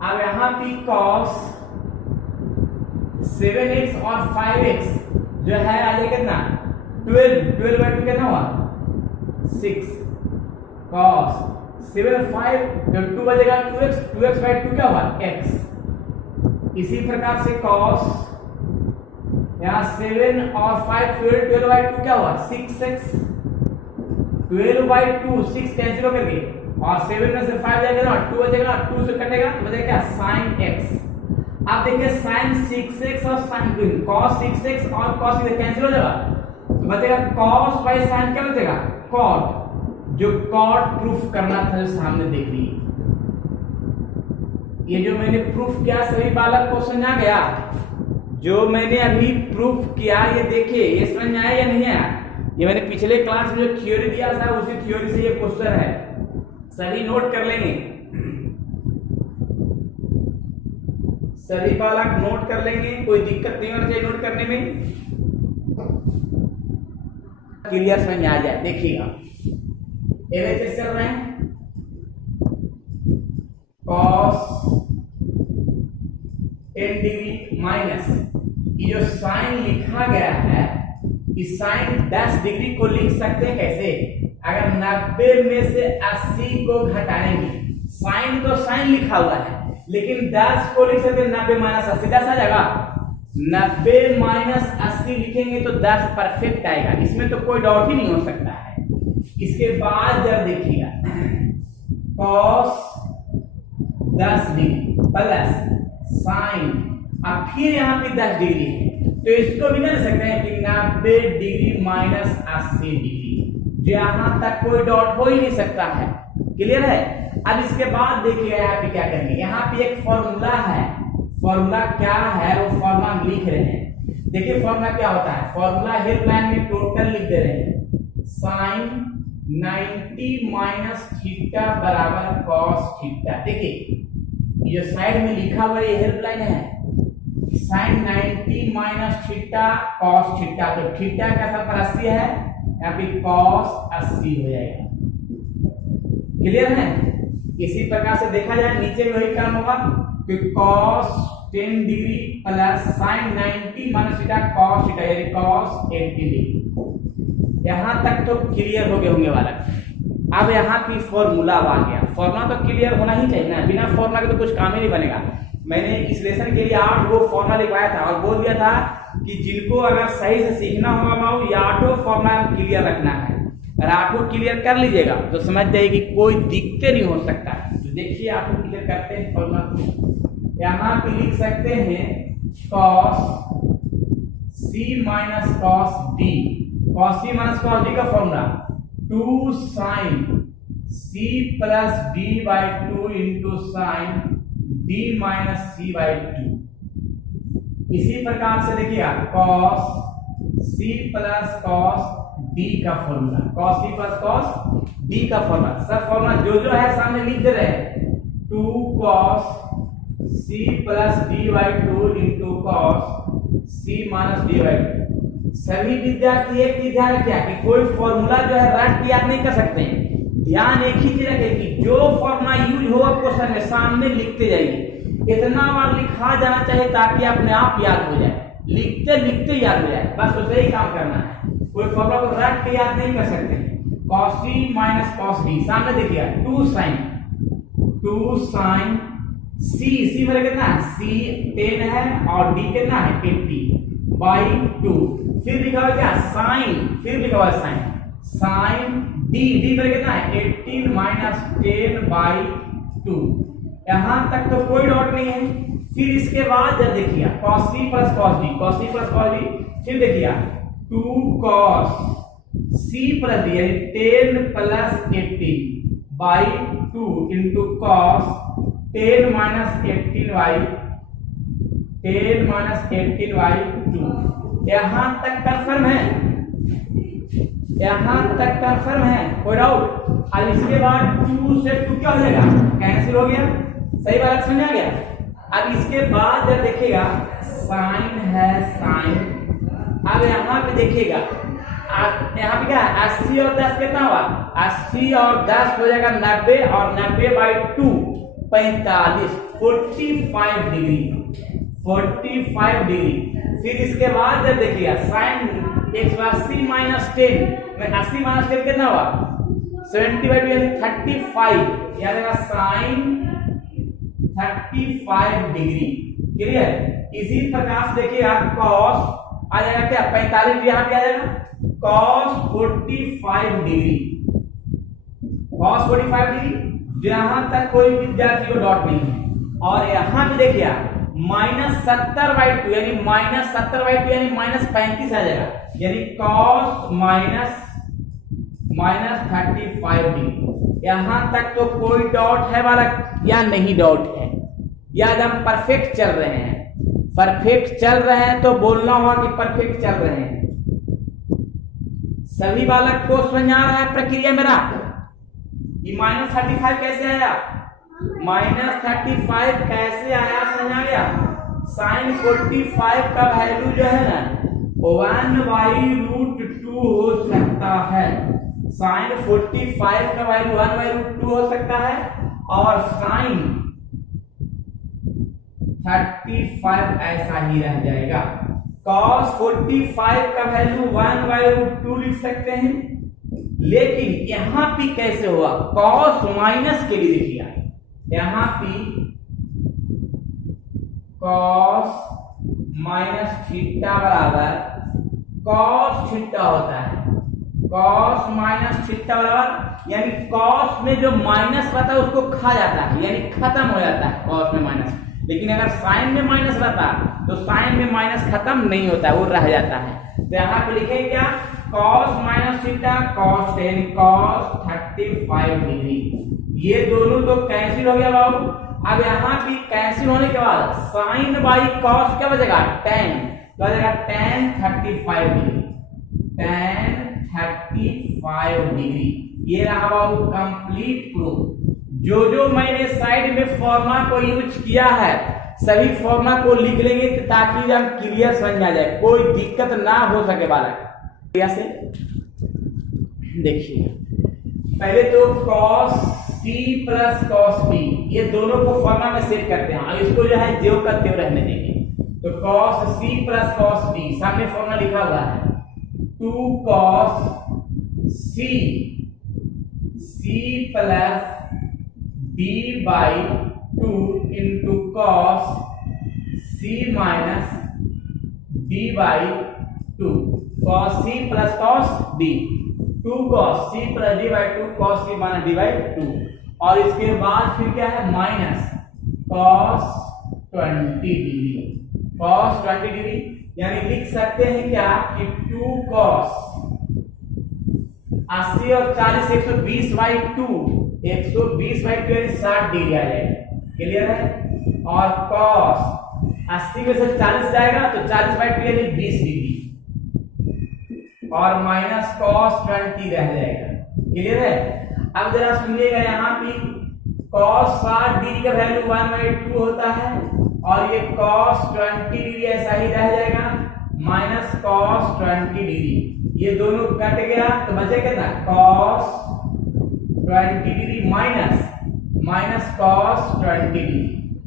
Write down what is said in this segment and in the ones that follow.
अब यहाँ पे cos 7x और 5x जो है आ जाएगा कितना 12/2 कितना हुआ 6 cos 7 5 जो 2 बचेगा 2x/2 क्या हुआ x। इसी प्रकार से cos यहाँ 7 और 5 12/2 क्या हुआ 6x 12/2 6 कैंसिल हो करके और 7 में से 5 जाएगा ना 2 बचेगा 2 से कटेगा तो बचेगा क्या sin x। आप देखिए sin 6x और sin cos 6x और cos इधर कैंसिल हो जाएगा तो बचेगा cos बाय sin क्या बचेगा cot। जो cot प्रूफ करना था जो सामने देख लीजिए ये जो मैंने प्रूफ किया सभी बालक को समझ आ गया। जो मैंने अभी प्रूफ किया ये देखिए ये समझ में आया या नहीं आया। ये मैंने पिछले क्लास में जो थ्योरी दिया था उसी थ्योरी से ये क्वेश्चन है सभी नोट कर लेंगे सभी बालक नोट कर लेंगे कोई दिक्कत नहीं होना चाहिए नोट करने में क्लियर समझ में आ जाए। देखिएगा एलएचएस चल रहे हैं cos 10 डिग्री माइनस ये जो साइन लिखा गया है इस साइन 10 डिग्री को लिख सकते हैं कैसे अगर 90 में से 80 को घटाएंगे साइन तो साइन लिखा हुआ है लेकिन 10 को लिख सकते हैं 90 माइनस 80 10 आ जाएगा 90 माइनस 80 लिखेंगे तो 10 परफेक्ट आएगा इसमें तो कोई डाउट ही नहीं हो सकता है। इसके बाद जब देखिएगा cos 10 डिग्री प्लस साइन अब फिर यहाँ पे 10 डिग्री है तो इसको भी कर सकते हैं कि 90 डिग्री माइनस 80 डिग्री जो यहाँ तक कोई डॉट हो ही नहीं सकता है। क्लियर है। अब इसके बाद देखिए यहाँ पे क्या करेंगे यहाँ पे एक फॉर्मूला है फॉर्मूला क्या है वो फॉर्मूला हम लिख रहे हैं। देखिए फॉर्मूला क्या होता है फॉर्मूला हेल्पलाइन में टोटल लिख दे रहे हैं साइन 90 माइनस थीटा बराबर cos थीटा। देखिए ये साइड में लिखा हुआ ये हेल्पलाइन है sine 90 minus theta cos theta तो थीटा का सब 80 है यहाँ पे cos 80 हो जाएगा। क्लियर है। इसी प्रकार से देखा जाए नीचे में वही काम होगा कि cos 10 degree plus sign 90 minus theta cos theta यानी cos 80 डिग्री। यहाँ तक तो क्लियर हो गए होंगे वाला। अब यहाँ की फॉर्मूला आ गया फॉर्मूला तो क्लियर होना ही चाहिए ना बिना फॉर्मूला के तो कुछ काम ही नहीं बनेगा। मैंने इस लेसन के लिए 8 गो फॉर्मूला लिखवाया था और बोल दिया था कि जिनको अगर सही से सीखना होगा माऊ ये 8 फॉर्मूला क्लियर रखना है। अगर 8 क्लियर कर लीजिएगा तो समझ जाइए कि कोई दिक्कत नहीं हो सकता है। तो देखिए 8 क्लियर करते हैं फॉर्मूला को यहाँ पे लिख सकते हैं cos c minus cos d cos c minus cos d का formula 2 sin c plus d by 2 into sine d minus c by 2। इसी प्रकार से देखिएगा cos c plus cos d का formula cos c plus cos d का formula सब formula जो है सामने लिख दे रहे हैं 2 cos c plus d by 2 into cos c minus d by 2। सभी विद्यार्थी एक चीज ध्यान रखिए कि कोई फॉर्मूला जो है रट के याद नहीं कर सकते हैं। ध्यान एक ही चीज रखें कि जो फॉर्मूला यूज होगा क्वेश्चन में सामने लिखते जाइए। इतना बार लिखा जाना चाहिए ताकि अपने आप याद हो जाए लिखते लिखते याद हो जाए बस उसे ही काम करना है। कोई फॉर्मूला को रट के याद नहीं कर सकते। cos c minus cos d सामने देखिए 2 sin c मेरे कितना है c 10 है और d कितना है 80 बाई 2 फिर लिखा हुआ क्या साइन फिर लिखा हुआ साइन साइन d मेरे कितना है 18 माइनस 10 बाई 2। यहां तक तो कोई डॉट नहीं है। फिर इसके बाद जब देखिए cos c plus cos d फिर देखिए 2 cos c प्लस d यानी 10 plus 18 by 2 into cos 10 minus 18 by 2। यहां तक कंफर्म है कोई डाउट। अब इसके बाद 2 से 2 क्या हो जाएगा कैंसिल हो गया सही बात समझ आ गया। अब इसके बाद जब देखिएगा साइन है साइन अब यहाँ पे देखिएगा यहाँ पे क्या है 80 और 10 कितना हुआ 80 और 10 हो जाएगा 90 और 90 बाई 2 45 डिग्री, 45 डिग्री। फिर इसके बाद जब देखिएगा साइन 180 माइनस 10 में 80 माइनस 10 कितना हुआ 75 यानी 35 यानी साइन 35 डिग्री। क्लियर। इसी प्रकार से देखिएगा कॉस आ जाएगा क्या 45 यहाँ पे आ जाएगा कॉस 45 डिग्री, कॉस 45 डिग्री। जहां तक कोई विद्यार्थी को डॉट नहीं है। और यहां पे देखिए -70/2 यानी -70/2 यानी -35 आ जाएगा यानी cos -35 डिग्री। यहां तक तो कोई डॉट है बालक या नहीं डॉट है, या एकदम परफेक्ट चल रहे हैं। परफेक्ट चल रहे हैं तो बोलना होगा कि परफेक्ट चल रहे हैं। सभी बालक को समझ आ रहा है प्रक्रिया मेरा। ये -35 कैसे आया, -35 कैसे आया समझ आ गया। साइन 45 का वैल्यू जो है ना 1/√2 हो सकता है। साइन 45 का वैल्यू 1/√2 हो सकता है और साइन 35 ऐसा ही रह जाएगा। cos 45 का वैल्यू 1/√2 लिख सकते हैं, लेकिन यहां पे कैसे हुआ cos माइनस के लिए देखिए यहां पे cos माइनस थीटा बराबर cos थीटा होता है। cos माइनस थीटा बराबर यानी cos में जो माइनस रहता है उसको खा जाता है यानी खत्म हो जाता है cos में माइनस। लेकिन अगर साइन में माइनस रहता तो साइन में माइनस खत्म नहीं होता है, वो रह जाता है। तो यहाँ पे लिखेंगे क्या cos minus theta cos 10 cos 35 degree. ये दोनों तो कैंसिल हो गया बाबू। अब यहाँ पे कैंसिल होने के बाद साइन बाई cos क्या बचेगा tan, तो बचेगा tan 35 डिग्री, tan 35 डिग्री। ये रहा बाबू कंप्लीट प्रूफ। जो मैंने साइड में फॉर्मूला को यूज किया है सभी फॉर्मूला को लिख लेंगे ताकि हम क्लियर समझ में आ जाए, कोई दिक्कत ना हो सके बालक। से देखिए पहले तो cos c plus cos b ये दोनों को फॉर्मूला में सेट करते हैं और इसको जो है ज्यों का त्यों रहने देंगे। तो cos c plus cos b सामने फॉर्मूला लिखा हुआ है 2 cos c plus b/2 into cos c minus b/2 cos c plus cos b 2 cos c plus d/2 cos c minus d/2 और इसके बाद फिर क्या है minus cos 20 degree, cos 20 degree यानी लिख सकते हैं क्या कि 2 cos 80 और 40 120/2 120/2 यानी 60 डिग्री आ जाएगा। क्लियर है। और cos 80 में से 40 जाएगा तो 40/2 यानी 20 डिग्री और माइनस cos 20 रह जाएगा। क्लियर है। अब जरा सुनिएगा यहाँ पे cos 60 डिग्री का वैल्यू 1/2 होता है और ये cos 20 डिग्री ऐसा ही रह जाएगा माइनस cos 20 डिग्री। ये दोनों कट गया तो बचेगा ना cos 20 degree minus cos 20 degree.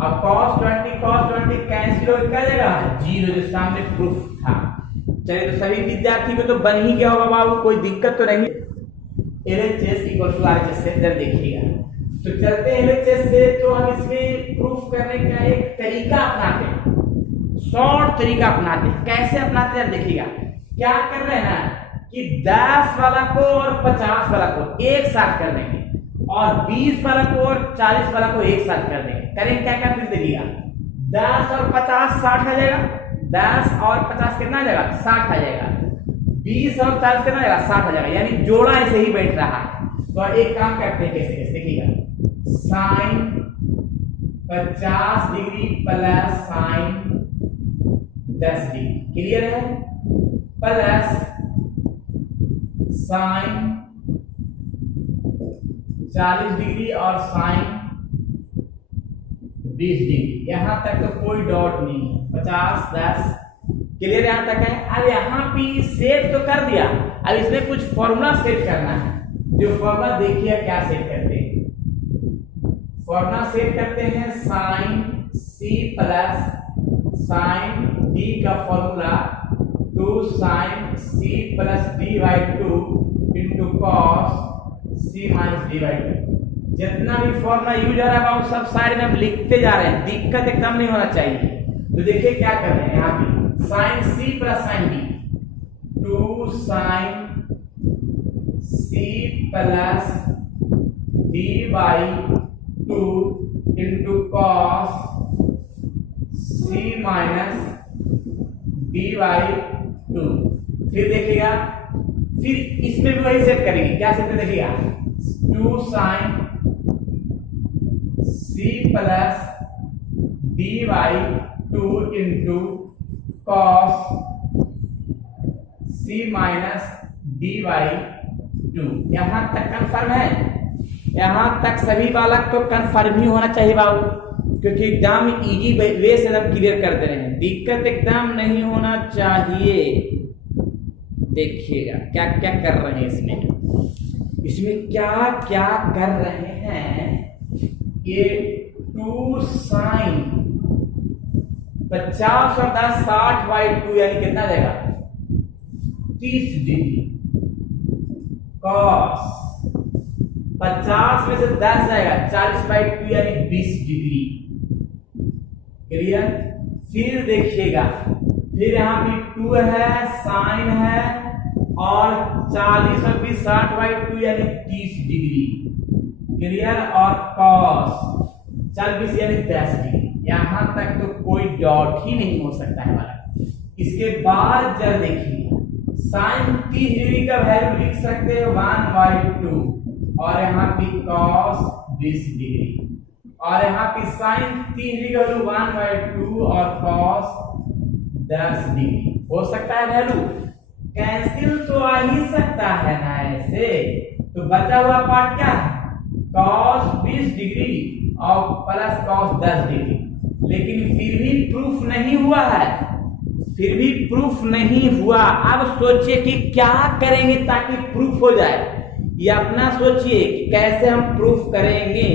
अब cos 20 कैंसिल हो जाएगा 0 जो सामने प्रूफ था। चलिए तो सभी विद्यार्थी को तो बन ही गया होगा बाबू, कोई दिक्कत तो नहीं। LHS इक्वल टू RHS से जब देखिएगा तो चलते हैं LHS से। तो हम इसमें प्रूफ करने का एक तरीका अपनाते हैं, शॉर्ट तरीका अपनाते हैं। कैसे अपनाते हैं देखिएगा। क्या कर रहे हैं ना कि 10 वाला को और 50 वाला को एक साथ कर देंगे और 20 वाला को और 40 वाला को एक साथ कर देंगे। करेंगे क्या क्या फिर देखिएगा 10 और 50 60 आ जाएगा, 10 और 50 कितना आ जाएगा 60 आ जाएगा, 20 और 40 कितना आ जाएगा 60 आ जाएगा। यानी जोड़ा ऐसे ही बैठ रहा है। तो एक काम करते हैं कैसे कैसे देखिएगा sine 50 degree plus sine 10 degree. Clear है। प्लस साइन 40 डिग्री और साइन 20 डिग्री। यहां तक तो कोई डॉट नहीं है, 50 10 क्लियर यहां तक है। अब यहां पे सेट तो कर दिया, अब इसमें कुछ फॉर्मूला सेट करना है। जो फॉर्मूला देखिए क्या सेट करते हैं। फॉर्मूला सेट करते हैं sine C plus sine D का formula 2 sine C plus D by 2 into cos C minus D by 2। जितना भी फॉर्मूला यूज हो रहा है वो सब साइड में हम लिखते जा रहे हैं, दिक्कत एकदम नहीं होना चाहिए। तो देखिए क्या कर रहे हैं यहाँ पे, sine C plus sine D 2 sine C plus D by 2 into cos C minus D by 2। फिर देखिएगा, फिर इसमें भी वही सेट करेंगे। क्या सेट देखिएगा, 2 sine C plus D by 2 into cos C minus D by 2। यहां तक कंफर्म है? यहां तक सभी बालक तो कंफर्म ही होना चाहिए बाबू, क्योंकि एकदम इजी वे से हम क्लियर कर दे रहे हैं, दिक्कत एकदम नहीं होना चाहिए। देखिएगा क्या क्या कर रहे हैं इसमें क्या क्या कर रहे हैं। ये 2 साइन 50 और 10 60 बाई 2 यानी कितना जाएगा 30 डिग्री, कॉस 50 में से 10 जाएगा 40 बाई 2 यानी 20 डिग्री। क्लियर? फिर देखिएगा, फिर यहाँ पे 2 है, साइन है और 40 और 20 60 बाई 2 यानी 30 डिग्री। क्लियर? और कॉस 40 यानी 10 डिग्री। यहां तक तो कोई डॉट ही नहीं हो सकता है हमारा। इसके बाद जब देखिए, साइन 30 डिग्री का वैल्यू लिख सकते हैं 1/2 और यहाँ पे कॉस 20 डिग्री, और यहाँ पे साइन 30 डिग्री का वैल्यू 1/2 और कॉस 10 डिग्री हो सकता है। वैल्यू कैंसिल तो आ ही सकता है ना ऐसे। तो बचा हुआ पार्ट क्या है, कॉस 20 डिग्री और प्लस कॉस 10 डिग्री। लेकिन फिर भी प्रूफ नहीं हुआ है, फिर भी प्रूफ नहीं हुआ। अब सोचिए कि क्या करेंगे ताकि प्रूफ हो जाए, ये अपना सोचिए कि कैसे हम प्रूफ करेंगे।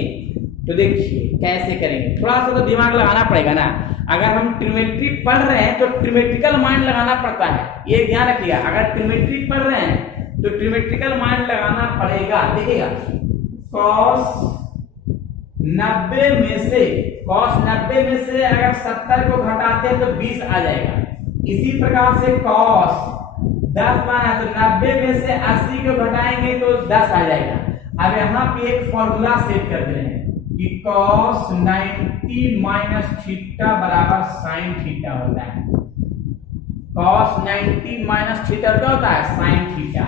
तो देखिए कैसे करेंगे, थोड़ा सा तो दिमाग लगाना पड़ेगा ना। अगर हम ट्रिमेट्री पढ़ रहे हैं तो ट्रिमेट्रिकल माइंड लगाना पड़ता है, ये ध्यान रखिएगा। अगर ट्रिमेट्री पढ़ रहे हैं तो ट्रिमेट्रिकल माइंड लगाना पड़ेगा। देखिएगा, कॉस 90 में से अगर 70 को घटाते हैं तो 20 आ जाएगा। इसी प्रकार से कॉस 10 मान है तो 90 में से 80 को घटाएंगे तो 10 आ जाएगा। अब यहाँ पे एक फॉर्मूला सेट कर दे रहे हैं कि cos 90 माइनस थीटा बराबर साइन थीटा होता है। cos 90 माइनस थीटा क्या होता है, साइन थीटा।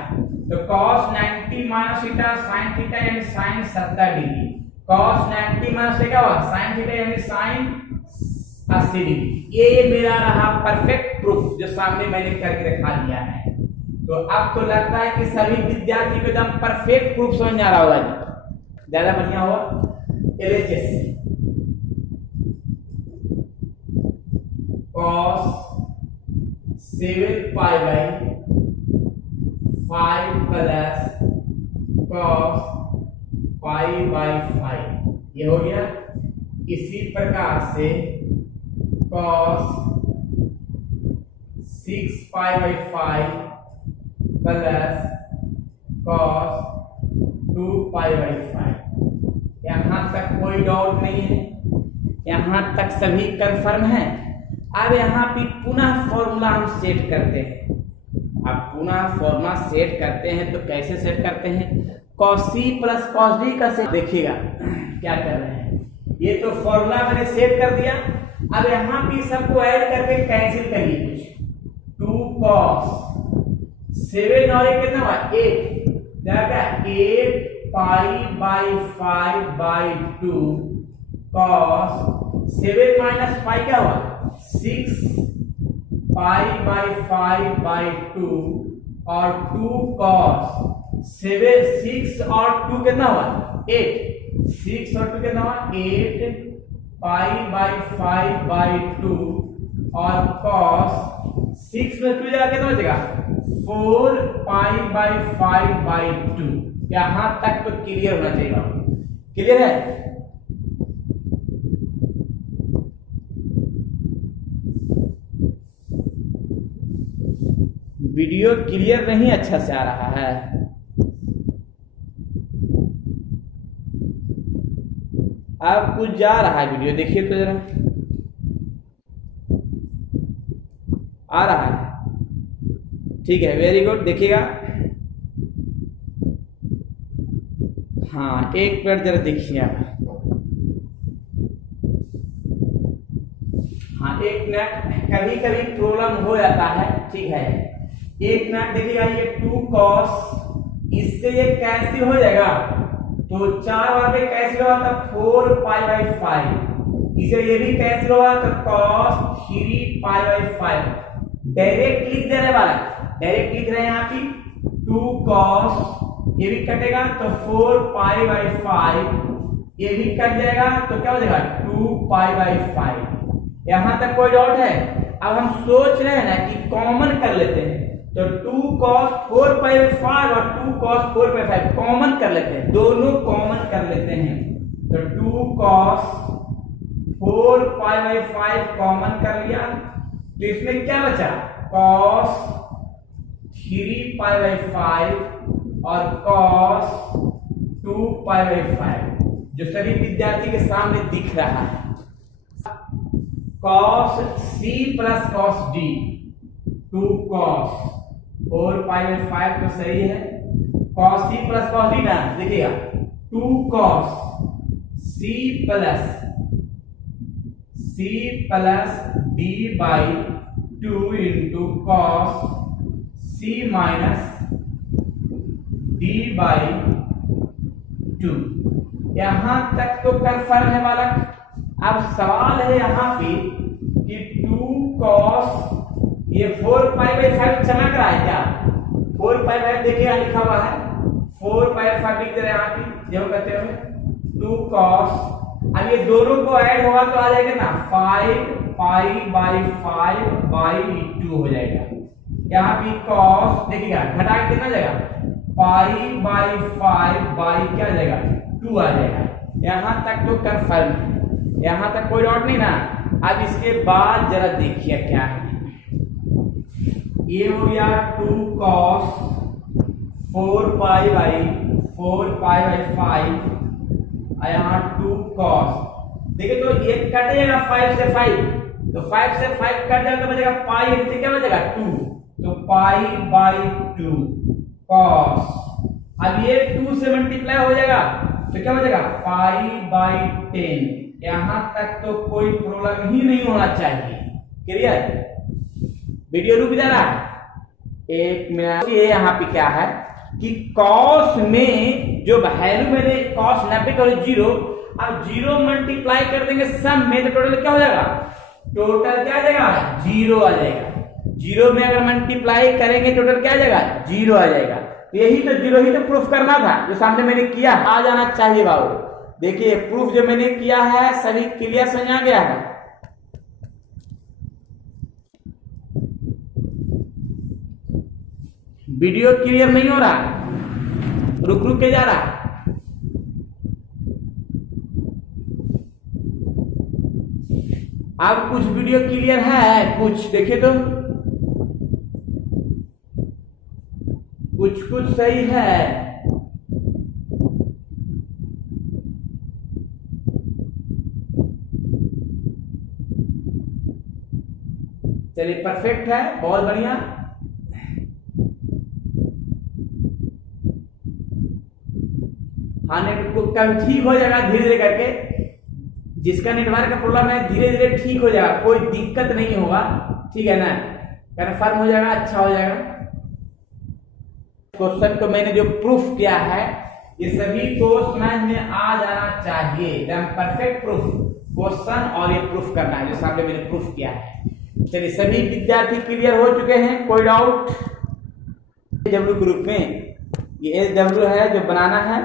तो cos 90 minus theta sine theta यानी साइन 70 डिग्री। cos 90 माइनस क्या हुआ, साइन थीटा यानी साइन 80 डिग्री। ये मेरा रहा परफेक्ट प्रूफ जो सामने मैंने करके दिखा दिया है। तो अब तो लगता है कि सभी विद्यार्थी को एकदम परफेक्ट प्रूफ समझ आ रहा होगा, ज्यादा बढ़िया हुआ। LHS cos 7 pi by 5 plus cos pi by 5 ये हो गया। इसी प्रकार से cos 6 pi by 5 plus cos 2 pi by 5। यहां तक कोई डाउट नहीं है, यहां तक सभी कंफर्म है। अब यहाँ पे पुनः फॉर्मूला हम सेट करते हैं। अब पुनः फॉर्मूला सेट करते हैं तो कैसे सेट करते हैं, cos c plus cos d का सेट। देखिएगा क्या कर रहे हैं, ये तो फॉर्मूला मैंने सेट कर दिया। अब यहाँ पे सबको ऐड करके कैंसिल करिए कुछ। 2 cos 7 और 1 कितना हुआ 8, जाएगा 8 pi by 5 by 2 cos 7 minus pi क्या हुआ 6 पाई बाई 5 बाई 2 और 2 cos 7 6 और 2 कितना हुआ 8, 6 और 2 कितना हुआ 8 पाई बाई 5 बाई 2 और cos 6 में 2 जगह कितना बचेगा 4 पाई बाई 5 बाई 2। यहां तक तो क्लियर होना चाहिए। क्लियर है? वीडियो क्लियर नहीं अच्छा से आ रहा है। अब कुछ जा रहा है वीडियो, देखिए तो जरा, आ रहा है, ठीक है, वेरी गुड। देखिएगा, हाँ एक मिनट जरा देखिए आप, हाँ एक मिनट, कभी कभी प्रॉब्लम हो जाता है, ठीक है। एक मिनट देखिएगा, ये 2 cos, इससे ये कैंसिल हो जाएगा, तो 4 बार पे कैंसिल होगा तो 4π/5, इसे ये भी कैंसिल होगा तो cos 3π/5। डायरेक्ट लिख दे रहे वाला, डायरेक्ट लिख रहे हैं यहाँ पे 2 cos, ये भी कटेगा तो 4π/5, ये भी कट जाएगा तो क्या हो जाएगा 2π/5। यहां तक कोई डाउट है? अब हम सोच रहे हैं ना कि कॉमन कर लेते हैं, तो 2 cos 4π/5 और 2 cos 4π/5 कॉमन कर लेते हैं, दोनों कॉमन कर लेते हैं, तो 2 cos 4π/5 कॉमन कर लिया, तो इसमें क्या बचा cos 3π/5 और cos 2π/5, जो सभी विद्यार्थी के सामने दिख रहा है। cos c plus cos d, 2 cos 4π/5 तो सही है, cos c plus cos d ना, देखिएगा 2 cos c plus d/2 into cos c minus d/2। यहां तक तो कंफर्म है बालक। अब सवाल है यहाँ पे कि 2 cos, ये 4π/5 चमक रहा है क्या? 4π/5 देखिए लिखा हुआ है, 4π/5 लिख दे रहे हैं यहाँ पे, जो कहते हैं 2 cos, अब ये दोनों को ऐड होगा तो आ जाएगा ना 5π/5/2 हो जाएगा। यहाँ पे cos देखिएगा, घटा के कितना जाएगा π/5 क्या जाएगा 2 आ जाएगा। यहाँ तक तो कंफर्म है, यहां तक कोई डाउट नहीं ना। अब इसके बाद जरा देखिए क्या है, ये हो गया 2 cos 4π/5 और यहाँ 2 cos, देखिए तो ये कटेगा 5 से 5, तो 5 से 5 कट जाएगा तो बचेगा पाई, इससे क्या बचेगा 2, तो π/2 cos, अब ये 2 से मल्टीप्लाई हो जाएगा तो क्या बचेगा π/10। यहां तक तो कोई प्रॉब्लम ही नहीं होना चाहिए, क्लियर? वीडियो रुक जा रहा है एक मिनट। ये यहाँ पे क्या है कि cos में जो वैल्यू मैंने cos 90 का 0, अब 0 मल्टीप्लाई कर देंगे सम में तो टोटल क्या हो जाएगा, टोटल क्या आ जाएगा 0 आ जाएगा। 0 में अगर मल्टीप्लाई करेंगे टोटल क्या आ जाएगा 0 आ जाएगा। यही तो 0 ही तो प्रूफ करना था, जो सामने मैंने किया, आ जाना चाहिए बाबू। देखिए प्रूफ जो मैंने किया है सभी क्लियर समझ आ गया है। वीडियो क्लियर नहीं हो रहा, रुक रुक के जा रहा। अब कुछ वीडियो क्लियर है, कुछ देखिए तो कुछ सही है। चलिए परफेक्ट है, बहुत बढ़िया। हाँ नेटवर्क कल ठीक हो जाएगा धीरे धीरे करके, जिसका नेटवर्क का प्रॉब्लम है धीरे धीरे ठीक हो जाएगा, कोई दिक्कत नहीं होगा, ठीक है ना, कन्फर्म हो जाएगा, अच्छा हो जाएगा। क्वेश्चन को मैंने जो प्रूफ किया है ये सभी को समझ में आ जाना चाहिए, एकदम परफेक्ट प्रूफ क्वेश्चन, और ये प्रूफ करना है जो सामने मैंने प्रूफ किया है। चलिए सभी विद्यार्थी क्लियर हो चुके हैं, कोई डाउट? डब्ल्यू ग्रुप में ये SW है जो बनाना है,